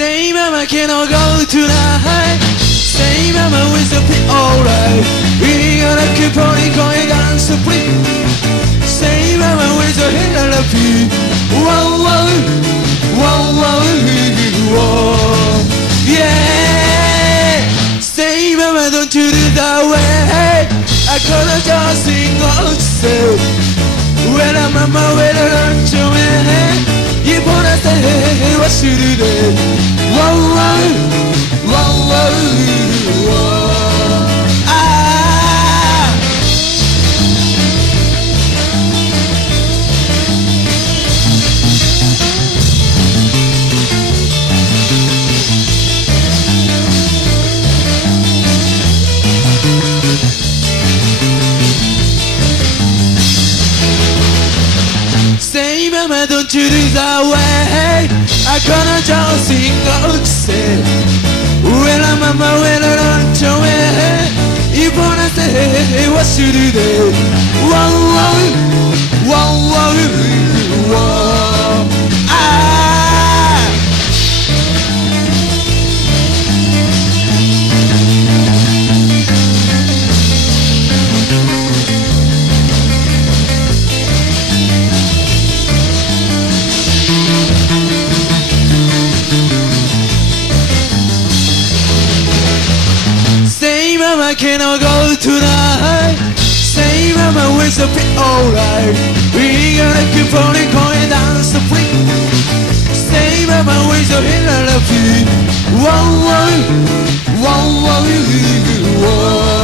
Stay mama, can I go tonight? Stay mama with the pit, alright. We gonna keep on going down so free. Stay mama with the hit of the pit. Whoa, whoa, whoa, whoa, whoa. Yeah. Stay mama, don't you do that way. I could've just sing outside. When I'm mama, when I learn to me. You wanna say what you do there? Whoa, whoa, whoa, whoa, whoa. Ah. Say mama, don't you do that way. I gonna just sing outside. When I'm mama, when I don't show it. You wanna say what you do there? Whoa, whoa, whoa, whoa, whoa. Ah. Say mama, can I go tonight? Say mama, with the pit, alright. We gonna keep on going down so free. Say mama, with the hit of the pit. Whoa, whoa, whoa, whoa, whoa.